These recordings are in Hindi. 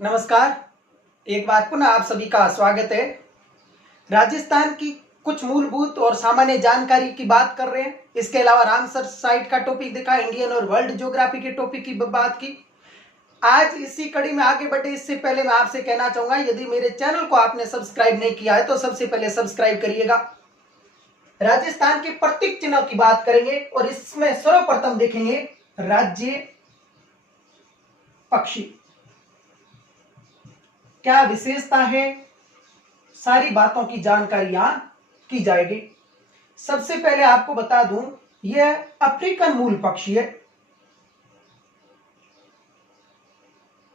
नमस्कार। एक बार पुनः आप सभी का स्वागत है। राजस्थान की कुछ मूलभूत और सामान्य जानकारी की बात कर रहे हैं। इसके अलावा रामसर साइट का टॉपिक देखा, इंडियन और वर्ल्ड ज्योग्राफी के टॉपिक की बात की। आज इसी कड़ी में आगे बढ़े इससे पहले मैं आपसे कहना चाहूंगा, यदि मेरे चैनल को आपने सब्सक्राइब नहीं किया है तो सबसे पहले सब्सक्राइब करिएगा। राजस्थान के प्रतीक चिन्ह की बात करेंगे और इसमें सर्वप्रथम देखेंगे राज्य पक्षी, क्या विशेषता है, सारी बातों की जानकारी यहां की जाएगी। सबसे पहले आपको बता दूं, यह अफ्रीकन मूल पक्षी है।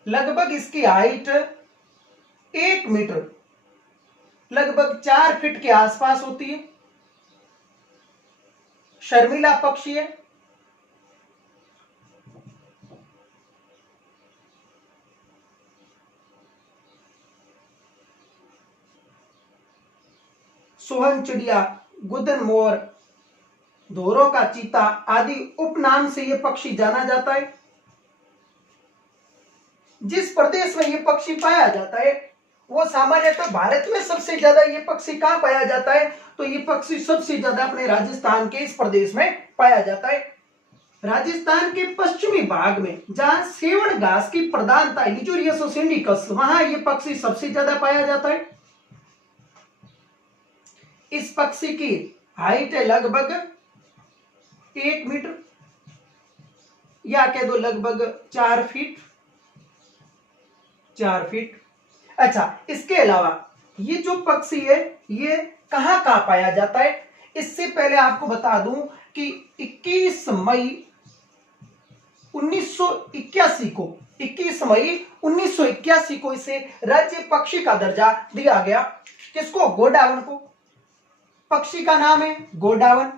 लगभग इसकी हाइट 1 मीटर, लगभग 4 फीट के आसपास होती है। शर्मीला पक्षी है। सोहन चिड़िया, गुदन मोर, धोरों का चीता आदि उपनाम से यह पक्षी जाना जाता है। जिस प्रदेश में यह पक्षी पाया जाता है वो सामान्यतः भारत में सबसे ज्यादा ये पक्षी कहां पाया जाता है, तो ये पक्षी सबसे ज्यादा अपने राजस्थान के इस प्रदेश में पाया जाता है। राजस्थान के पश्चिमी भाग में जहां सेवण घास की प्रधानता है, लिचुरियस इंडिकस, वहां ये पक्षी सबसे ज्यादा पाया जाता है। इस पक्षी की हाइट है लगभग 1 मीटर, या कह दो लगभग 4 फीट। अच्छा, इसके अलावा ये जो पक्षी है ये कहां कहां पाया जाता है, इससे पहले आपको बता दूं कि 21 मई 1981 को इसे राज्य पक्षी का दर्जा दिया गया। किसको? गोडावन को। पक्षी का नाम है गोडावन।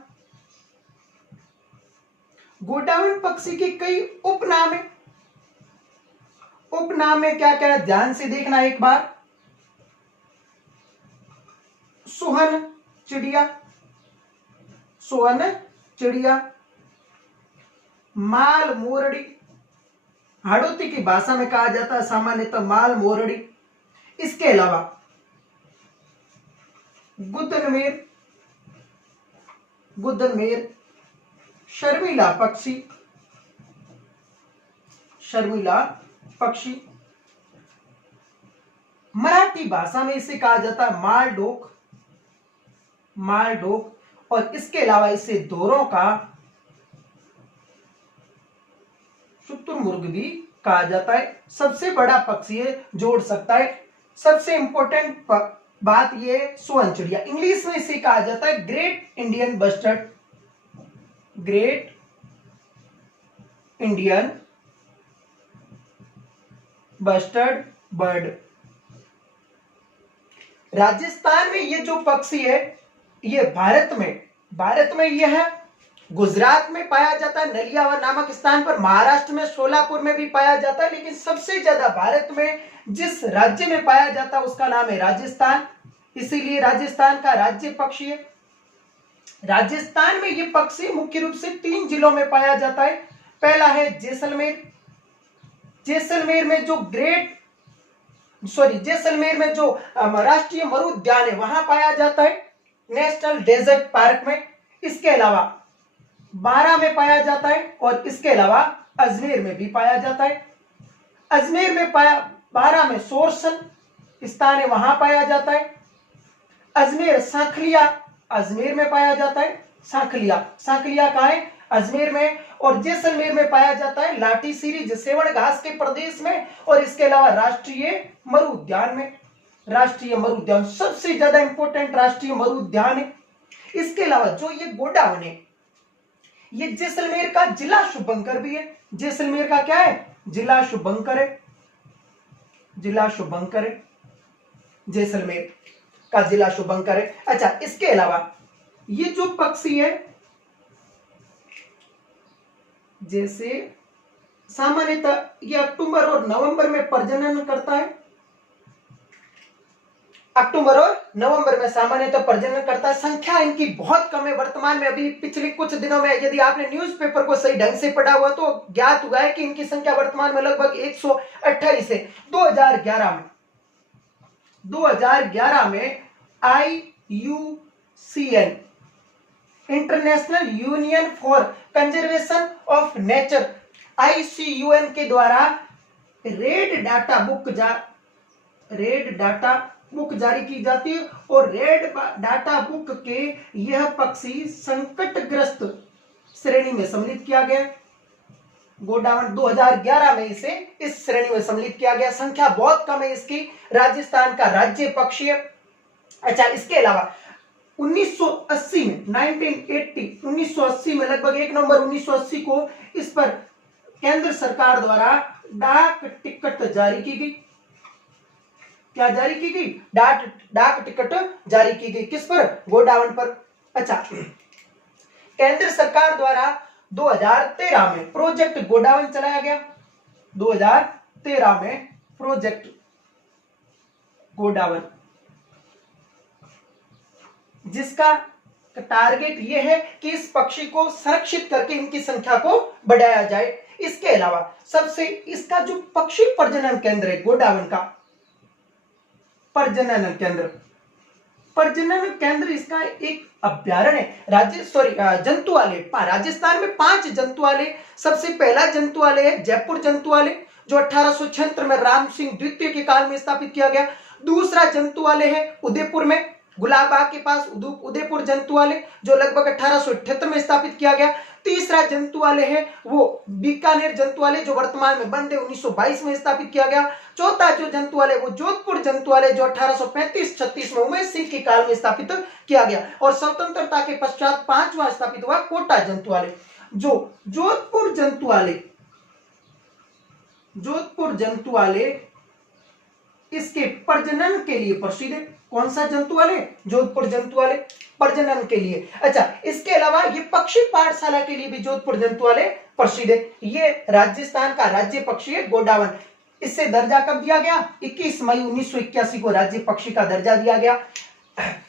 गोडावन पक्षी के कई उपनाम है। उपनाम में क्या क्या है ध्यान से देखना एक बार। सोहन चिड़िया, माल मोरड़ी, हाड़ौती की भाषा में कहा जाता है सामान्यतः माल मोरड़ी। इसके अलावा गुदनमेर, शर्मिला पक्षी, मराठी भाषा में इसे कहा जाता है मालडोक, और इसके अलावा इसे धोरों का शुतुरमुर्ग भी कहा जाता है। सबसे बड़ा पक्षी है, जोड़ सकता है। सबसे इंपॉर्टेंट बात यह है सोहन चिड़िया, इंग्लिश में इसे कहा जाता है great Indian bustard bird. Rajasthan में ये जो पक्षी है ये भारत में यह गुजरात में पाया जाता है नलियावर नामक स्थान पर, महाराष्ट्र में सोलापुर में भी पाया जाता है, लेकिन सबसे ज्यादा भारत में जिस राज्य में पाया जाता है उसका नाम है राजस्थान, इसीलिए राजस्थान का राज्य पक्षी है। राजस्थान में ये पक्षी मुख्य रूप से 3 जिलों में पाया जाता है। पहला है जैसलमेर में जो राष्ट्रीय मरु उद्यान है वहां पाया जाता है, नेशनल डेजर्ट पार्क में। इसके अलावा बारां में पाया जाता है और इसके अलावा अजमेर में भी पाया जाता है। अजमेर में बारां में सोरसन स्थान है वहां पाया जाता है। सांखलिया अजमेर में पाया जाता है। सांखलिया कहां है? अजमेर में। और जैसलमेर में पाया जाता है लाठी सीरीज सेवण घास के प्रदेश में, और इसके अलावा राष्ट्रीय मरु उद्यान सबसे ज्यादा इंपॉर्टेंट राष्ट्रीय मरु उद्यान है। इसके अलावा जो ये गोडावन है ये जैसलमेर का जिला शुभंकर भी है। जैसलमेर का क्या है? जिला शुभंकर है। जैसलमेर का जिला शुभंकर है। अच्छा, इसके अलावा ये जो पक्षी है जैसे सामान्यतः ये अक्टूबर और नवंबर में प्रजनन करता है। अक्टूबर और नवंबर में सामान्यतः प्रजनन करता है। संख्या इनकी बहुत कम है वर्तमान में। अभी पिछले कुछ दिनों में यदि आपने न्यूज़पेपर को सही ढंग से पढ़ा हुआ तो ज्ञात हुआ है कि इनकी संख्या वर्तमान में लगभग 128 है। 2011 में IUCN international union for conservation of nature ICUN के द्वारा रेड डाटा बुक जारी की जाती है और रेड डाटा बुक के यह पक्षी संकटग्रस्त श्रेणी में सम्मिलित किया गया। गोडावण 2011 में इसे इस श्रेणी में सम्मिलित किया गया। संख्या बहुत कम है इसकी। राजस्थान का राज्य पक्षी है। अच्छा, इसके अलावा 1980 में 1980 में लगभग 1 नवंबर 1980 को इस पर केंद्र सरकार द्वारा डाक टिकट जारी की गई। क्या जारी की गई? डाक टिकट जारी की गई। किस पर? गोडावण पर। अच्छा, केंद्र सरकार द्वारा 2013 में प्रोजेक्ट गोडावण चलाया गया। 2013 में प्रोजेक्ट गोडावण, जिसका टारगेट यह है कि इस पक्षी को संरक्षित करके इनकी संख्या को बढ़ाया जाए। इसके अलावा सबसे इसका जो पक्षी प्रजनन केंद्र है गोडावण का, प्रजनन केंद्र इसका एक अभ्यारण्य है। जंतुआलय। राजस्थान में 5 जंतुआलय। सबसे पहला जंतुआलय है जयपुर जंतुआलय, जो 1876 में राम सिंह द्वितीय के काल में स्थापित किया गया। दूसरा जंतुआलय है उदयपुर में, गुलाबबाग के पास उदयपुर जंतुआलय, जो लगभग 1878 में स्थापित किया गया। तीसरा जंतुआलय है वो बीकानेर जंतुआलय, जो वर्तमान में बंद है, 1922 में स्थापित किया गया। चौथा जो जंतुआलय वो जोधपुर जंतुआलय, जो 1835-36 में उमेश सिंह के काल में स्थापित किया गया। और स्वतंत्रता के पश्चात 5वां स्थापित हुआ कोटा जंतुआलय। जो जोधपुर जंतुआलय इसके प्रजनन के लिए प्रसिद्ध है। कौन सा जंतुआलय? जोधपुर जंतुआलय, प्रजनन के लिए। अच्छा, इसके अलावा ये पक्षी पाठशाला के लिए भी जोधपुर जंतुआलय प्रसिद्ध है। ये राजस्थान का राज्य पक्षी है गोडावण। इससे दर्जा कब दिया गया? 21 मई 1981 को राज्य पक्षी का दर्जा दिया गया।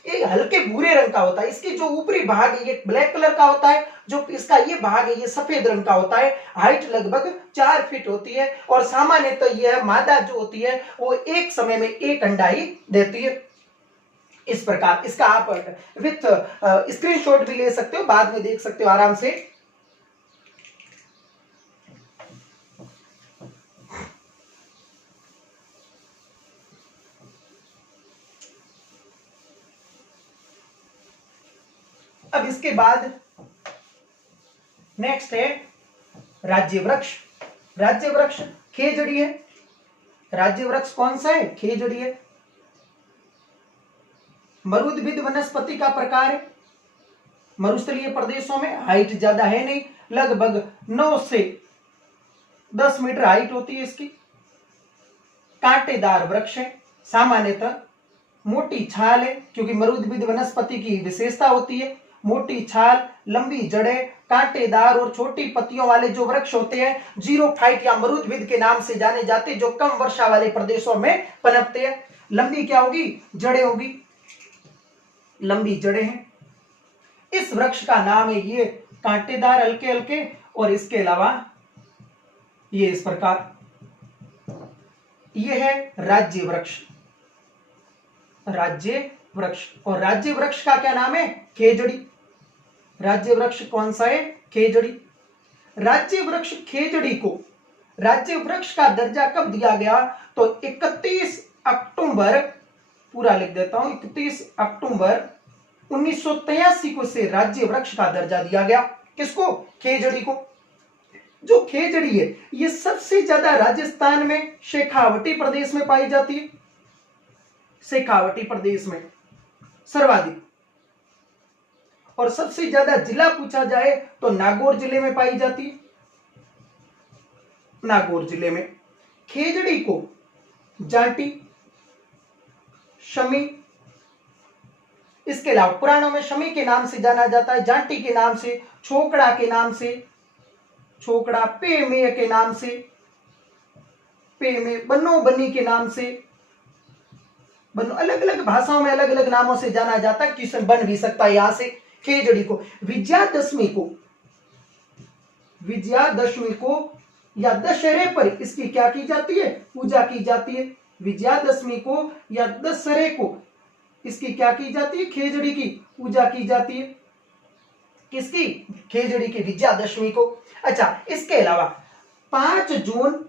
ये हल्के भूरे रंग का होता है। इसकी जो ऊपरी भाग है ये ब्लैक कलर का होता है, जो इसका ये भाग है ये सफेद रंग का होता है। हाइट लगभग 4 फीट होती है और सामान्यतः तो यह मादा जो होती है वो एक समय में 1 अंडा ही देती है। इस प्रकार इसका आप विथ स्क्रीनशॉट भी ले सकते हो, बाद में देख सकते हो आराम से। अब इसके बाद नेक्स्ट है राज्य वृक्ष। राज्य वृक्ष खेजड़ी है। राज्य वृक्ष कौन सा है? खेजड़ी है। मरुद्भिद वनस्पति का प्रकार है। मरुस्थलीय प्रदेशों में हाइट ज्यादा है नहीं, लगभग 9 से 10 मीटर हाइट होती है इसकी। कांटेदार वृक्ष है। सामान्यतः मोटी छाल है, क्योंकि मरुद्भिद वनस्पति की विशेषता होती है मोटी छाल, लंबी जड़ें, कांटेदार और छोटी पत्तियों वाले जो वृक्ष होते हैं जीरोफाइट या मरुद्भिद के नाम से जाने जाते हैं, जो कम वर्षा वाले प्रदेशों में पनपते हैं। लंबी क्या होगी? जड़ें होगी, लंबी जड़ें हैं। इस वृक्ष का नाम है ये कांटेदार हल्के हल्के, और इसके अलावा ये इस प्रकार, ये है राज्य वृक्ष। राज्य वृक्ष। और राज्य वृक्ष का क्या नाम है? खेजड़ी। राज्य वृक्ष कौन सा है? खेजड़ी। राज्य वृक्ष खेजड़ी को राज्य वृक्ष का दर्जा कब दिया गया? तो 31 अक्टूबर, पूरा लिख देता हूं, 31 अक्टूबर 1983 को से राज्य वृक्ष का दर्जा दिया गया। किसको? खेजड़ी को। जो खेजड़ी है ये सबसे ज्यादा राजस्थान में शेखावटी प्रदेश में पाई जाती है। शेखावटी प्रदेश में सर्वाधिक, और सबसे ज्यादा जिला पूछा जाए तो नागौर जिले में पाई जाती है। नागौर जिले में खेजड़ी को जाटी, शमी, इसके अलावा पुराणों में शमी के नाम से जाना जाता है, जाटी के नाम से, छोकड़ा के नाम से, छोकड़ा, पेमेय के नाम से, पेमे, बनो बनी के नाम से, अलग अलग भाषाओं में अलग अलग नामों से जाना जाता है, क्वेश्चन बन भी सकता है यहां से। खेजड़ी को विजयादशमी को या दशहरे पर इसकी क्या की जाती है, पूजा की जाती है। विजयादशमी को या दशहरे को इसकी क्या की जाती है, खेजड़ी की पूजा की जाती है। किसकी, खेजड़ी की, विजयादशमी को। अच्छा, इसके अलावा 5 जून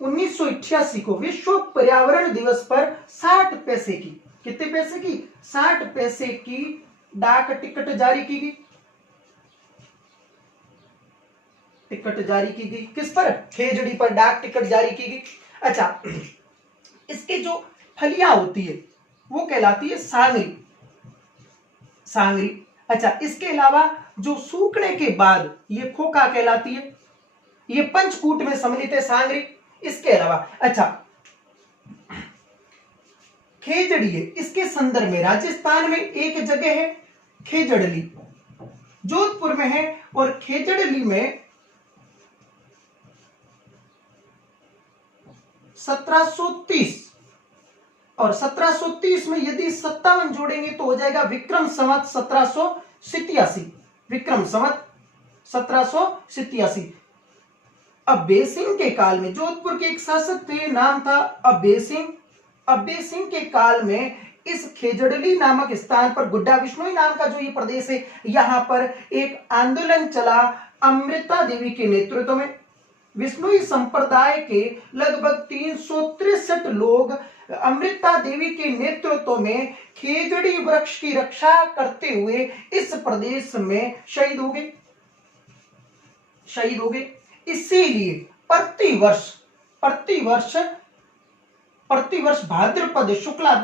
1988 को विश्व पर्यावरण दिवस पर 60 पैसे की, कितने पैसे की, 60 पैसे की डाक टिकट जारी की गई। टिकट जारी की गई किस पर, खेजड़ी पर डाक टिकट जारी की गई। अच्छा, इसके जो फलियां होती है वो कहलाती है सांगरी। अच्छा, इसके अलावा जो सूखने के बाद ये खोखा कहलाती है। ये पंचकूट में सम्मिलित है सांगरी। इसके अलावा अच्छा, खेजड़ी है, इसके संदर्भ में राजस्थान में एक जगह है खेजड़ली, जोधपुर में है, और खेजड़ली में 1730, और 1730 में यदि 57 जोड़ेंगे तो हो जाएगा विक्रम संवत 1787। विक्रम संवत 1787। अब्बे सिंह के काल में, जोधपुर के एक शासक थे, नाम था अब्बे सिंह। अब्बे सिंह के काल में इस खेजड़ली नामक स्थान पर गुड्डा विष्णोई नाम का जो ये प्रदेश है, यहां पर एक आंदोलन चला अमृता देवी के नेतृत्व में। विष्णुई संप्रदाय के लगभग 363 लोग अमृता देवी के नेतृत्व में खेजड़ी वृक्ष की रक्षा करते हुए इस प्रदेश में शहीद हो गए। इसीलिए प्रतिवर्ष भाद्रपद शुक्ला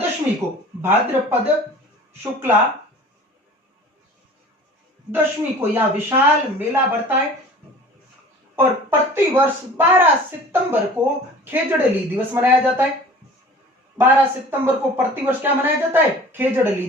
दशमी को यह विशाल मेला बढ़ता है, और प्रतिवर्ष 12 सितंबर को खेजड़ली दिवस मनाया जाता है। 12 सितंबर को प्रतिवर्ष क्या मनाया जाता है, खेजड़ली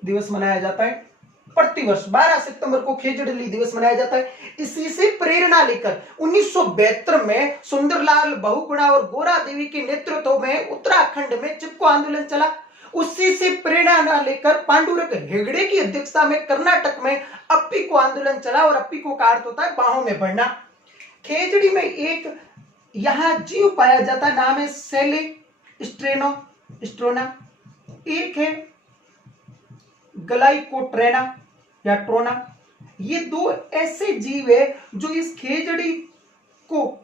दिवस मनाया जाता है। प्रतिवर्ष 12 सितंबर को खेजड़ली दिवस मनाया जाता है। इसी से प्रेरणा लेकर 1972 में सुंदरलाल बहुगुणा और गोरा देवी के नेतृत्व में उत्तराखंड में चिपको आंदोलन चला। उसी से प्रेरणा लेकर पांडुरंग हेगड़े की अध्यक्षता में कर्नाटक में अप्पिको आंदोलन चला, और अप्पिको का अर्थ होता है बाहों में बढ़ना। खेजड़ी में एक यहां जीव पाया जाता है, नाम है सेले स्ट्रोना। एक है ग्लाइकोट्रेना या ट्रोना। ये 2 ऐसे जीव है जो इस खेजड़ी को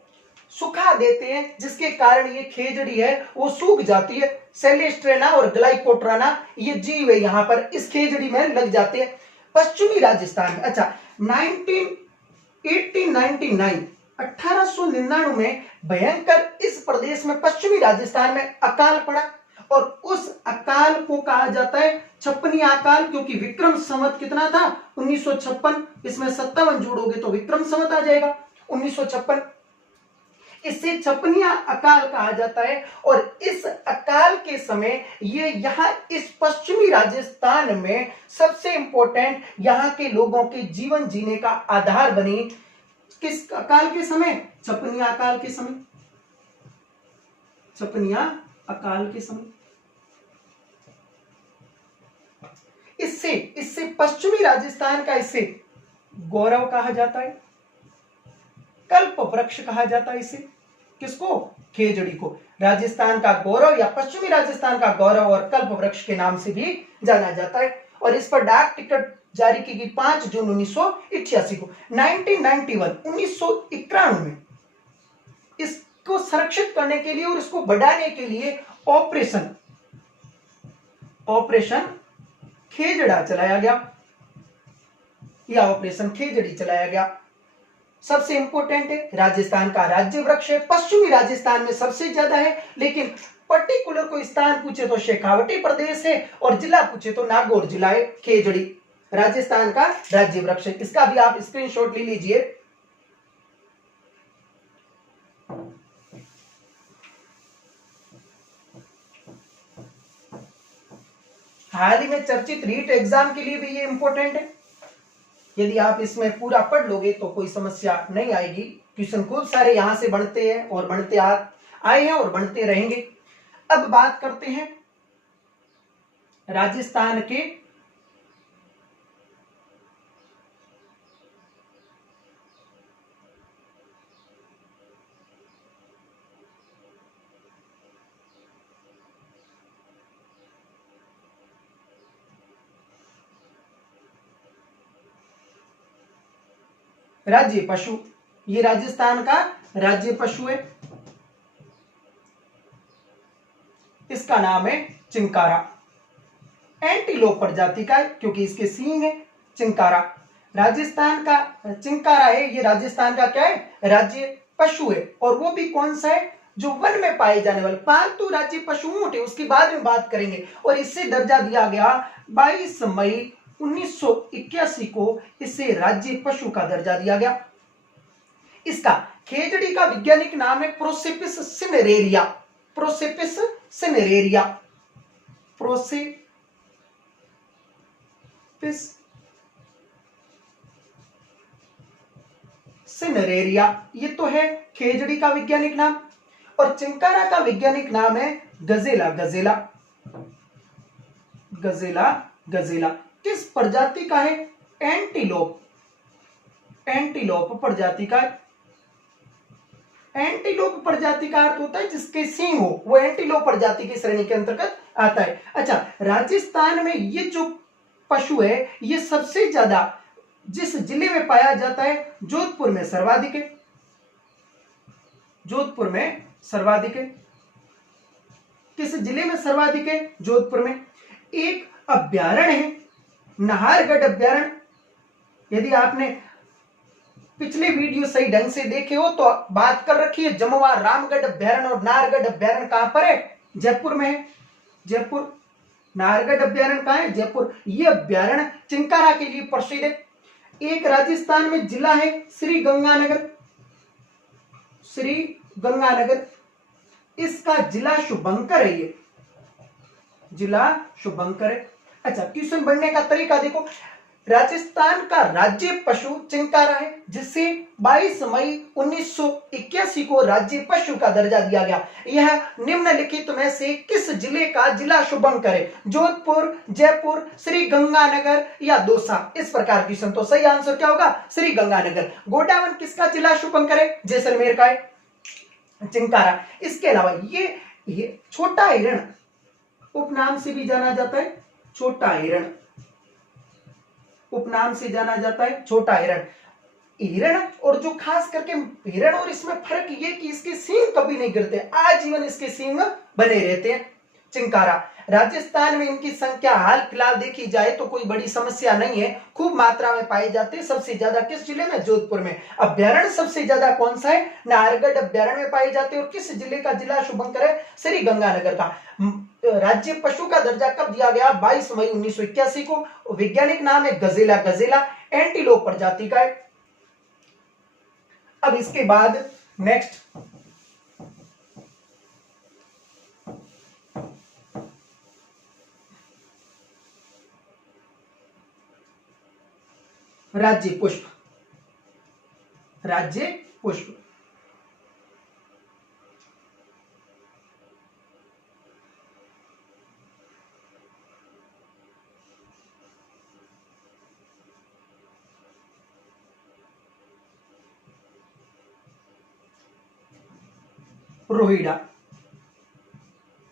सुखा देते हैं, जिसके कारण ये खेजड़ी है वो सूख जाती है। सेलेस्ट्रेना और ग्लाइकोट्राना ये जीव है यहां पर इस खेजड़ी में लग जाते हैं। पश्चिमी राजस्थान में अच्छा 1899 में भयंकर इस प्रदेश में पश्चिमी राजस्थान में अकाल पड़ा, और उस अकाल को कहा जाता है छप्पनी अकाल, क्योंकि विक्रम संवत कितना था 1956, इसमें 57 जोड़ोगे तो विक्रम संवत आ जाएगा 1956। इसे छपनिया अकाल कहा जाता है, और इस अकाल के समय ये यहाँ इस पश्चिमी राजस्थान में सबसे इंपॉर्टेंट यहाँ के लोगों के जीवन जीने का आधार बनी। किस अकाल के समय, छपनिया अकाल के समय। इससे पश्चिमी राजस्थान का इसे गौरव कहा जाता है, कल्प वृक्ष कहा जाता है इसे। किसको, खेजड़ी को राजस्थान का गौरव या पश्चिमी राजस्थान का गौरव और कल्प वृक्ष के नाम से भी जाना जाता है। और इस पर डाक टिकट जारी की गई 5 जून 1988 को। 1991 में इसको संरक्षित करने के लिए और इसको बढ़ाने के लिए ऑपरेशन खेजड़ा चलाया गया, या ऑपरेशन खेजड़ी चलाया गया। सबसे इंपॉर्टेंट है, राजस्थान का राज्य वृक्ष है, पश्चिमी राजस्थान में सबसे ज्यादा है, लेकिन पर्टिकुलर कोई स्थान पूछे तो शेखावटी प्रदेश है, और जिला पूछे तो नागौर जिला है। खेजड़ी राजस्थान का राज्य वृक्ष है। इसका भी आप स्क्रीनशॉट ले लीजिए। हाल ही में चर्चित रीट एग्जाम के लिए भी ये इंपॉर्टेंट है। यदि आप इसमें पूरा पढ़ लोगे तो कोई समस्या नहीं आएगी। क्वेश्चन खूब सारे यहां से बनते हैं और बनते आए हैं और बढ़ते रहेंगे। अब बात करते हैं राजस्थान के राज्य पशु। ये राजस्थान का राज्य पशु है, इसका नाम है चिंकारा। एंटीलोप प्रजाति का है क्योंकि इसके सींग है। चिंकारा राजस्थान का चिंकारा है, ये राजस्थान का क्या है, राज्य पशु है। और वो भी कौन सा है, जो वन में पाए जाने वाले पालतू राज्य पशु ऊंट है, उसकी बाद में बात करेंगे। और इससे दर्जा दिया गया 22 मई 1981 को इसे राज्य पशु का दर्जा दिया गया। इसका खेजड़ी का वैज्ञानिक नाम है प्रोसेपिस सिनेरेरिया। प्रोसेपिस सिनेरेरिया, प्रोसेपिस सिनेरेरिया, ये तो है खेजड़ी का वैज्ञानिक नाम। और चिंकारा का वैज्ञानिक नाम है गजेला। गजेला गजेला गजेला किस प्रजाति का है, एंटीलोप। एंटीलोप प्रजाति का है। एंटीलोप प्रजाति का अर्थ होता है जिसके सींग हो, वो एंटीलोप प्रजाति की श्रेणी के अंतर्गत आता है। अच्छा, राजस्थान में ये जो पशु है ये सबसे ज्यादा जिस जिले में पाया जाता है, जोधपुर में सर्वाधिक है। जोधपुर में सर्वाधिक है। किस जिले में सर्वाधिक है, जोधपुर में। एक अभ्यारण्य है नाहरगढ़ अभ्यारण्य। यदि आपने पिछले वीडियो सही ढंग से देखे हो तो बात कर रखी है जमवार रामगढ़ अभ्यारण्य और नाहरगढ़ अभ्यारण्य कहां पर है, जयपुर में है। जयपुर। नाहरगढ़ अभ्यारण्य कहां है, जयपुर। ये अभ्यारण्य चिंकारा के लिए प्रसिद्ध है। एक राजस्थान में जिला है श्री गंगानगर। श्री गंगानगर, इसका जिला शुभंकर है। ये जिला शुभंकर है। अच्छा, क्वेश्चन बनने का तरीका देखो। राजस्थान का राज्य पशु चिंकारा है, जिसे 22 मई 1981 को राज्य पशु का दर्जा दिया गया। यह निम्नलिखित में से किस जिले का जिला शुभंकर है, जोधपुर, जयपुर, श्री गंगानगर या दौसा। इस प्रकार क्वेश्चन, तो सही आंसर क्या होगा, श्री गंगानगर। गोडावन किसका जिला शुभंकर है, जैसलमेर का है। चिंकारा। इसके अलावा ये छोटा हिरण उपनाम से भी जाना जाता है। छोटा हिरण उपनाम से जाना जाता है, छोटा हिरण। हिरण और जो खास करके हिरण और इसमें फर्क ये कि इसके सींग कभी नहीं गिरते, आजीवन इसके सींग बने रहते हैं। चिंकारा। राजस्थान में इनकी संख्या हाल फिलहाल देखी जाए तो कोई बड़ी समस्या नहीं है, खूब मात्रा में पाए जाते हैं। सबसे ज्यादा किस जिले में, जोधपुर में। अभ्यारण्य सबसे ज्यादा कौन सा है, नाहरगढ़ अभ्यारण्य में पाए जाते हैं। और किस जिले का जिला शुभंकर है, श्री गंगानगर का। राज्य पशु का दर्जा कब दिया गया, 22 मई 1981 को। वैज्ञानिक नाम है गजेला। गजेला एंटीलोप प्रजाति का है। अब इसके बाद नेक्स्ट राज्य पुष्प। राज्य पुष्प। रोहिड़ा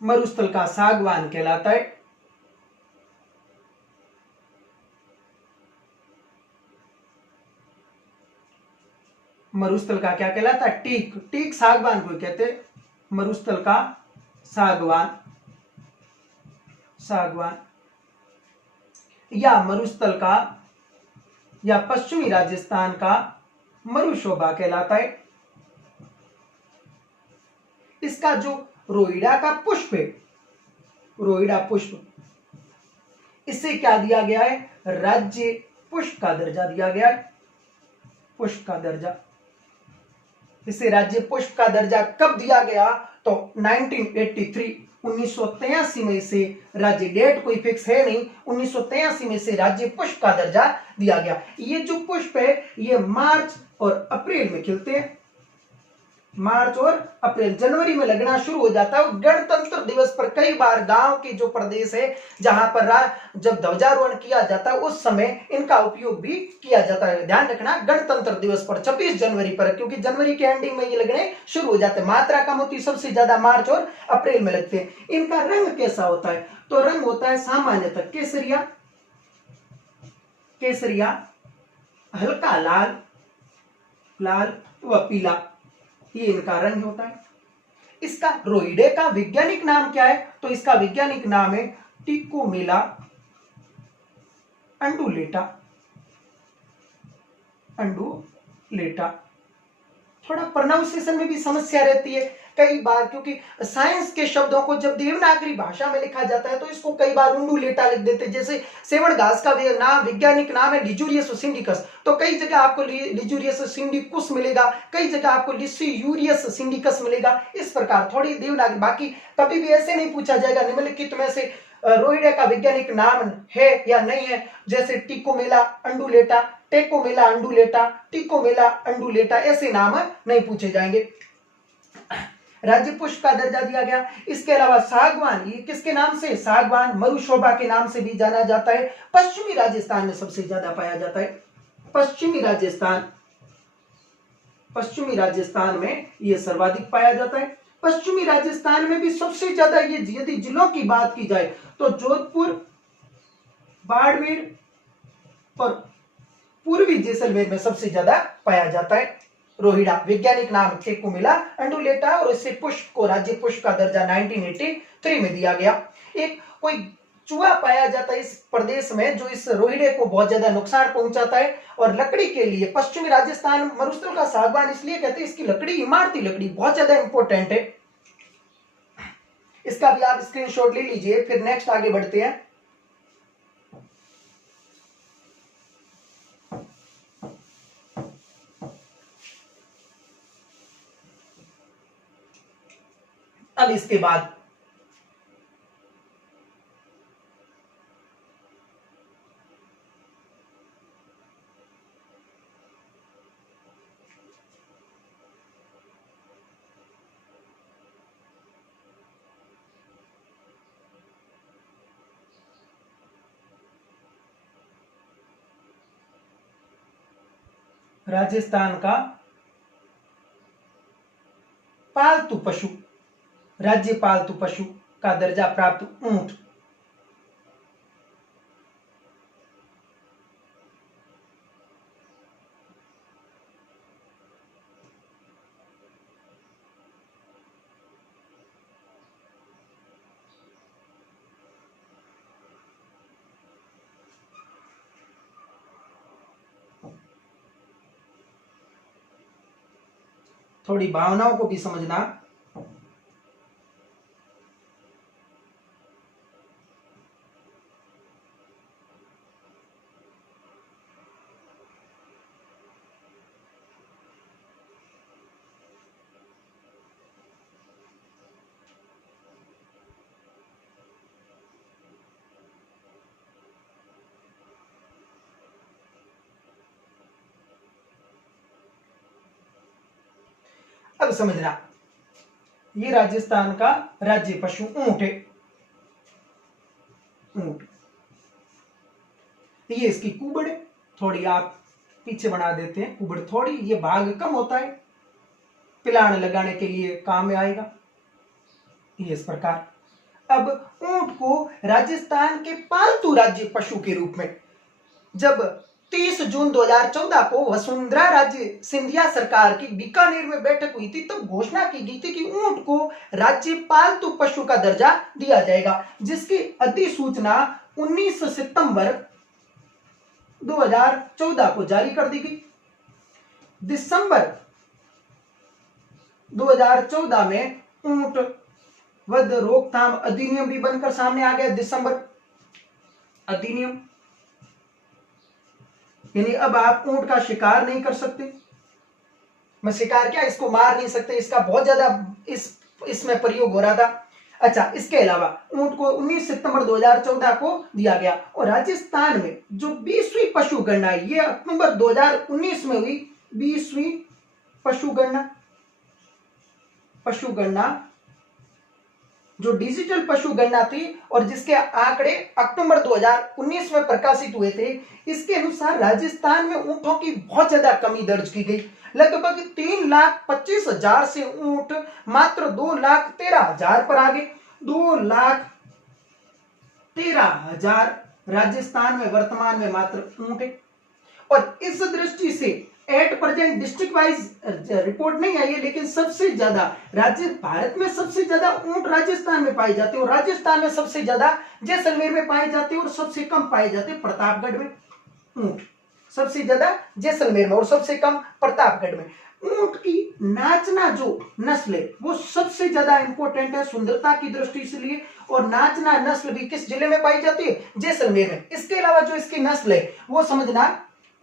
मरुस्थल का सागवान कहलाता है। मरुस्थल का क्या कहलाता है, टीक। टीक सागवान को कहते हैं, मरुस्थल का सागवान। सागवान या मरुस्थल का या पश्चिमी राजस्थान का मरुशोभा कहलाता है। इसका जो रोहिड़ा का पुष्प है, रोहिड़ा पुष्प, इसे क्या दिया गया है, राज्य पुष्प का दर्जा दिया गया है। पुष्प का दर्जा। इसे राज्य पुष्प का दर्जा कब दिया गया, तो 1983 1983 में इसे राज्य, डेट कोई फिक्स है नहीं, 1983 में इसे राज्य पुष्प का दर्जा दिया गया। ये जो पुष्प है ये मार्च और अप्रैल में खिलते हैं। मार्च और अप्रैल, जनवरी में लगना शुरू हो जाता है। गणतंत्र दिवस पर कई बार गांव के जो प्रदेश है जहां पर जब ध्वजारोहण किया जाता है उस समय इनका उपयोग भी किया जाता है। ध्यान रखना गणतंत्र दिवस पर 26 जनवरी पर, क्योंकि जनवरी के एंडिंग में ये लगने शुरू हो जाते हैं। मात्रा कम होती सबसे ज्यादा मार्च और अप्रैल में लगते हैं। इनका रंग कैसा होता है? तो रंग होता है सामान्यतः केसरिया, केसरिया, हल्का लाल, लाल व पीला, ये इनका रंग होता है। इसका रोइडे का वैज्ञानिक नाम क्या है? तो इसका वैज्ञानिक नाम है टिकोमेला अंडुलेटा, अंडुलेटा। थोड़ा प्रोनाउंसिएशन में भी समस्या रहती है कई बार, क्योंकि साइंस के शब्दों को जब देवनागरी भाषा में लिखा जाता है तो इसको कई बार उंडुलेटा लिख देते हैं। जैसे सेवन घास का नाम, वैज्ञानिक नाम है लिजूरियस सिंडिकस, तो कई जगह आपको लिजूरियस सिंडिकुस मिलेगा, कई जगह आपको लिसियूरियस सिंडिकस मिलेगा। इस प्रकार थोड़ी देवनागरी, बाकी कभी भी ऐसे नहीं पूछा जाएगा निम्नलिखित में से रोइडे का वैज्ञानिक नाम है या नहीं है, जैसे टिकोमेला अंडुलेटा, टेकोमेला अंडुलेटा, टिकोमेला अंडुलेटा, ऐसे नाम नहीं पूछे जाएंगे। राज्य पुष्प का दर्जा दिया गया। इसके अलावा सागवान, ये किसके नाम से? सागवान मरुशोभा के नाम से भी जाना जाता है। पश्चिमी राजस्थान में सबसे ज्यादा पाया जाता है। पश्चिमी राजस्थान, पश्चिमी राजस्थान में ये सर्वाधिक पाया जाता है। पश्चिमी राजस्थान में भी सबसे ज्यादा, ये यदि जिलों की बात की जाए तो जोधपुर, बाड़मेर और पूर्वी जैसलमेर में सबसे ज्यादा पाया जाता है। रोहिड़ा, वैज्ञानिक नाम टेकोमेला अंडुलेटा, और इससे पुष्प को राज्य पुष्प का दर्जा 1983 में दिया गया। एक कोई चूहा पाया जाता है इस प्रदेश में जो इस रोहिड़े को बहुत ज्यादा नुकसान पहुंचाता है, और लकड़ी के लिए पश्चिमी राजस्थान मरुस्थल का सागवान इसलिए कहते हैं, इसकी लकड़ी इमारती लकड़ी बहुत ज्यादा इंपॉर्टेंट है। इसका भी आप स्क्रीनशॉट ले लीजिए। फिर नेक्स्ट आगे बढ़ते हैं। अब इसके बाद राजस्थान का पालतू पशु, राज्य पालतू पशु का दर्जा प्राप्त ऊंट। थोड़ी भावनाओं को भी समझना। अब समझना, ये राजस्थान का राज्य पशु ऊंट है। ऊंट, ये इसकी कुबड़ है, थोड़ी आप पीछे बना देते हैं कुबड़ थोड़ी, ये भाग कम होता है, पिलान लगाने के लिए काम में आएगा, ये इस प्रकार। अब ऊंट को राजस्थान के पालतू राज्य पशु के रूप में जब 30 जून 2014 को वसुंधरा राज्य सिंधिया सरकार की बीकानेर में बैठक हुई थी, तब घोषणा की गई थी कि ऊंट को राज्य पालतू पशु का दर्जा दिया जाएगा, जिसकी अधिसूचना 19 सितंबर 2014 को जारी कर दी गई। दिसंबर 2014 में ऊंट वध रोकथाम अधिनियम भी बनकर सामने आ गया। दिसंबर अधिनियम, यानी अब आप ऊंट का शिकार नहीं कर सकते। मैं शिकार क्या, इसको मार नहीं सकते, इसका बहुत ज्यादा इसमें प्रयोग हो रहा था। अच्छा, इसके अलावा ऊंट को 19 सितंबर 2014 को दिया गया, और राजस्थान में जो 20वीं पशु गणना है, ये अक्टूबर 2019 में हुई 20वीं पशु गणना। पशु गणना, जो डिजिटल पशु गणना थी और जिसके आंकड़े अक्टूबर 2019 में प्रकाशित हुए थे, इसके अनुसार राजस्थान में ऊंटों की बहुत ज्यादा कमी दर्ज की गई। लगभग 3,25,000 से ऊंट मात्र 2,13,000 पर आ गए। 2,13,000 राजस्थान में वर्तमान में मात्र ऊंट है। और इस दृष्टि से at present district wise report नहीं आई है, लेकिन सबसे ज्यादा राज्य भारत में सबसे ज्यादा ऊंट राजस्थान में पाए जाते हैं, और राजस्थान में सबसे ज्यादा जैसलमेर में पाए जाते हैं और सबसे कम पाए जाते हैं प्रतापगढ़ में। ऊंट सबसे ज्यादा जैसलमेर में और सबसे कम प्रतापगढ़ में। ऊंट की नाचना जो नस्ल है वो सबसे ज्यादा इंपॉर्टेंट है सुंदरता की दृष्टि से लिए, और नाचना नस्ल भी किस जिले में पाई जाती है? जैसलमेर में। इसके अलावा जो इसकी नस्ल है वो समझना,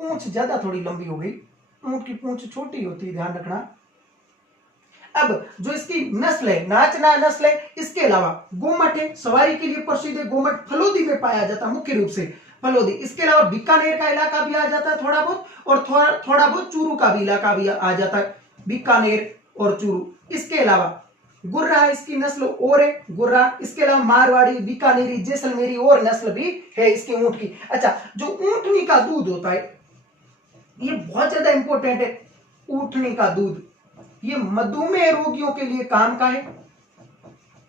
पूंछ ज्यादा थोड़ी लंबी हो गई, ऊंट की पूंछ छोटी होती है, ध्यान रखना। अब जो इसकी नस्ल है, नाचना नस्ल है, इसके अलावा गोमट है, सवारी के लिए प्रसिद्ध है। गोमट फलोदी में पाया जाता है, मुख्य रूप से फलोदी। इसके अलावा बीकानेर का इलाका भी आ जाता है थोड़ा बहुत, और थोड़ा बहुत चूरू का भी इलाका भी आ जाता है, बीकानेर और चूरू। इसके अलावा गुर्रा इसकी नस्ल और है, गुर्रा। इसके अलावा मारवाड़ी, बीकानेरी, जैसलमेरी और नस्ल भी है इसकी ऊंट की। अच्छा, जो ऊंटनी का दूध होता है ये बहुत ज्यादा इंपॉर्टेंट है। ऊंटनी का दूध ये मधुमेह रोगियों के लिए काम का है,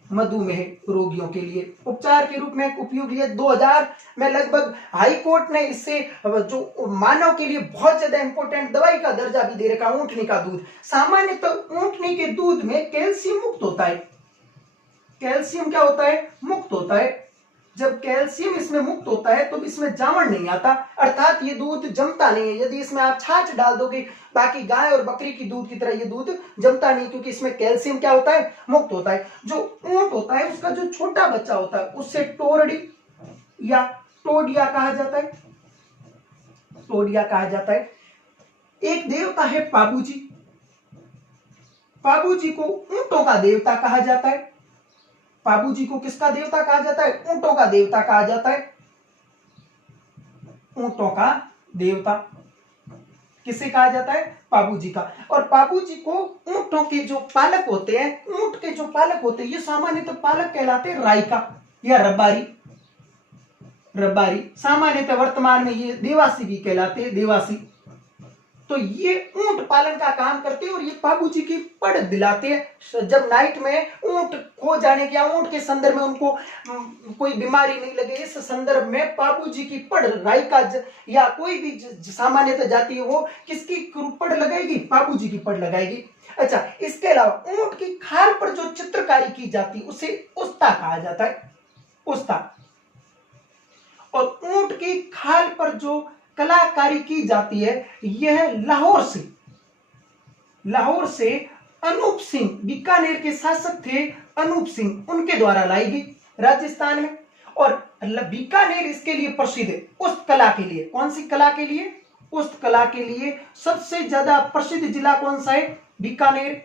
मधुमेह रोगियों के लिए उपचार के रूप में उपयोगी है। 2000 में लगभग हाई कोर्ट ने इससे जो मानव के लिए बहुत ज्यादा इंपॉर्टेंट दवाई का दर्जा भी दे रखा, ऊंटनी का दूध। सामान्यतः तो ऊंटनी के दूध में कैल्शियम मुक्त होता है। कैल्शियम क्या होता है? मुक्त होता है। जब कैल्शियम इसमें मुक्त होता है तो इसमें जामन नहीं आता, अर्थात ये दूध जमता नहीं है। यदि इसमें आप छाछ डाल दोगे, बाकी गाय और बकरी की दूध की तरह ये दूध जमता नहीं, क्योंकि इसमें कैल्शियम क्या होता है? मुक्त होता है। जो ऊंट होता है उसका जो छोटा बच्चा होता है उससे टोरडी या टोडिया कहा जाता है, टोडिया कहा जाता है। एक देवता है पाबूजी, पाबूजी को ऊंटों का देवता कहा जाता है। पाबूजी को किसका देवता कहा जाता है? ऊंटों का देवता कहा जाता है। ऊंटों का देवता किसे कहा जाता है? पाबूजी का। और पाबूजी को ऊंटों के जो पालक होते हैं, ऊंट के जो पालक होते हैं, ये सामान्यतः पालक कहलाते हैं राइका या रबारी। रबारी सामान्यतः वर्तमान में ये देवासी भी कहलाते हैं, देवासी। तो ये ऊंट पालन का काम करते हैं और ये पाबूजी की पढ़ दिलाते हैं। जब नाइट में ऊंट खो जाने के या ऊंट के संदर्भ में उनको कोई बीमारी नहीं लगे, इस संदर्भ में पाबूजी की पढ़, राइका या कोई भी सामान्यतः जाति है वो किसकी पढ़ लगाएगी? पाबूजी की पढ़ लगाएगी। अच्छा, इसके अलावा ऊंट की खाल पर जो चित्रकारी की जाती है उसे उस्ता कहा जाता है, उस्ता। और ऊंट की खाल पर जो कलाकारी की जाती है यह लाहौर से अनूप सिंह, बीकानेर के शासक थे अनूप सिंह, उनके द्वारा लाई गई राजस्थान में। और बीकानेर इसके लिए प्रसिद्ध है, उस्त कला के लिए। कौन सी कला के लिए? उस्त कला के लिए सबसे ज्यादा प्रसिद्ध जिला कौन सा है? बीकानेर।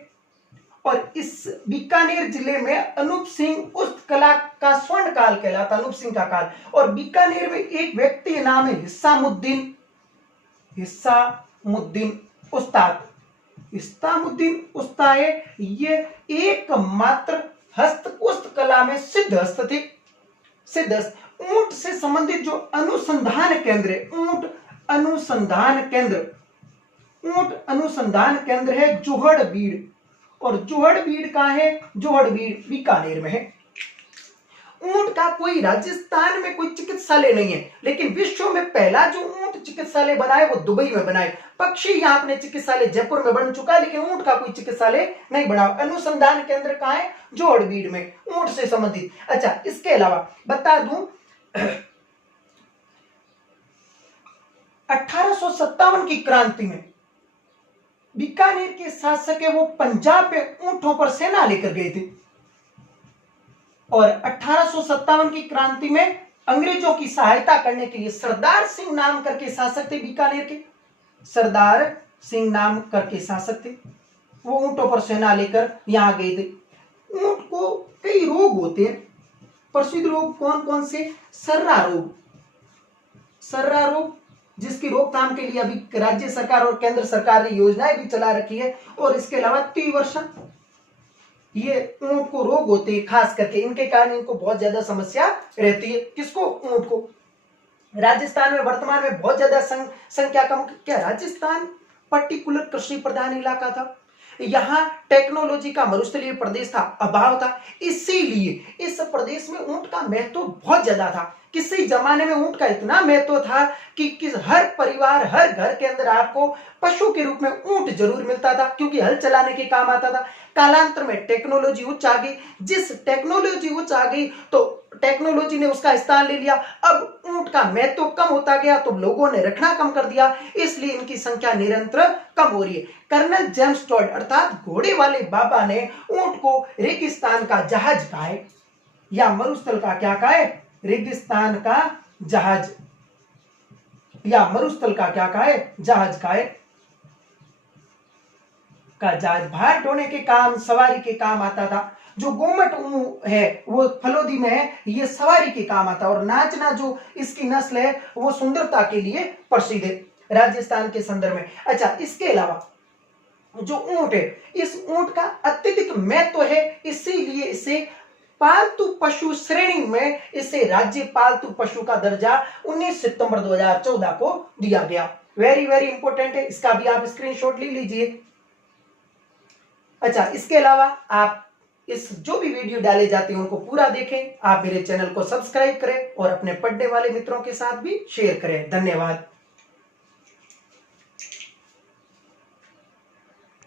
और इस बीकानेर जिले में अनूप सिंह उस्त कला का स्वर्ण काल कहलाता, अनूप सिंह का काल। और बीकानेर में एक व्यक्ति नाम है हिस्सामुद्दीन उस्ताद। हिस्सामुद्दीन उस्ताद है, ये एकमात्र उस्त कला में सिद्ध हस्त थे, सिद्ध हस्त। ऊंट से संबंधित जो अनुसंधान केंद्र है, ऊंट अनुसंधान केंद्र है जोहड़बीड़। और जोहड़बीड़ कहाँ है? जोहड़बीड़ बीकानेर में है। ऊंट का कोई राजस्थान में कोई चिकित्सालय नहीं है, लेकिन विश्व में पहला जो ऊंट चिकित्सालय बना है वो दुबई में बना है। पक्षी यहाँ अपने चिकित्सालय जयपुर में बन चुका है, लेकिन ऊंट का कोई चिकित्सालय नहीं बना। अनुसंधान केंद्र कहाँ है? जोहड़बीड़ में, ऊंट से संबंधित। अच्छा, इसके अलावा बता दूं 1857 की क्रांति में बीकानेर के शासक है वो पंजाब में ऊंटों पर सेना लेकर गए थे। और 1857 की क्रांति में अंग्रेजों की सहायता करने के लिए सरदार सिंह नाम करके शासक थे बीकानेर के, सरदार सिंह नाम करके शासक थे, वो ऊंटों पर सेना लेकर यहां गए थे। ऊंट को कई रोग होते हैं, प्रसिद्ध रोग कौन कौन से? सर्रा रोग, जिसकी रोकथाम के लिए अभी राज्य सरकार और केंद्र सरकार ने योजनाएं भी चला रखी है। और इसके अलावा ये ऊंट को रोग होते हैं, खास करके इनके कारण इनको बहुत ज्यादा समस्या रहती है। किसको? ऊंट को। राजस्थान में वर्तमान में बहुत ज्यादा संख्या कम। क्या राजस्थान पर्टिकुलर कृषि प्रधान इलाका था? यहाँ टेक्नोलॉजी का मरुस्थलीय प्रदेश था, अभाव था, इसीलिए इस प्रदेश में ऊंट का महत्व बहुत ज्यादा था। किसी जमाने में ऊंट का इतना महत्व था कि हर परिवार, हर घर के अंदर आपको पशु के रूप में ऊंट जरूर मिलता था, क्योंकि हल चलाने के काम आता था। कालांतर में टेक्नोलॉजी उच्च आ गई, जिस टेक्नोलॉजी उच्च आ गई तो टेक्नोलॉजी ने उसका स्थान ले लिया। अब ऊंट का महत्व कम होता गया तो लोगों ने रखना कम कर दिया, इसलिए इनकी संख्या निरंतर कम हो रही है। कर्नल जेम्स टॉड अर्थात घोड़े वाले बाबा ने ऊंट को रेगिस्तान का जहाज कहा है, या मरुस्थल का क्या कहा है? रेगिस्तान का जहाज, या मरुस्थल का क्या कहा है? जहाज कहा है। का जहाज भार ढोने के काम, सवारी के काम आता था। जो गोमट ऊंट है वो फलोदी में है, ये सवारी के काम आता है। और नाचना जो इसकी नस्ल है वो सुंदरता के लिए प्रसिद्ध है राजस्थान के संदर्भ में। अच्छा, इसके अलावा जो ऊंट है, इस ऊंट का अत्यधिक महत्व है, इसीलिए इसे पालतू पशु श्रेणी में इसे राज्य पालतू पशु का दर्जा 19 सितंबर 2014 को दिया गया। वेरी वेरी इंपॉर्टेंट है, इसका भी आप स्क्रीनशॉट ले लीजिए। अच्छा, इसके अलावा आप इस जो भी वीडियो डाले जाते हैं उनको पूरा देखें, आप मेरे चैनल को सब्सक्राइब करें और अपने पढ़ने वाले मित्रों के साथ भी शेयर करें। धन्यवाद।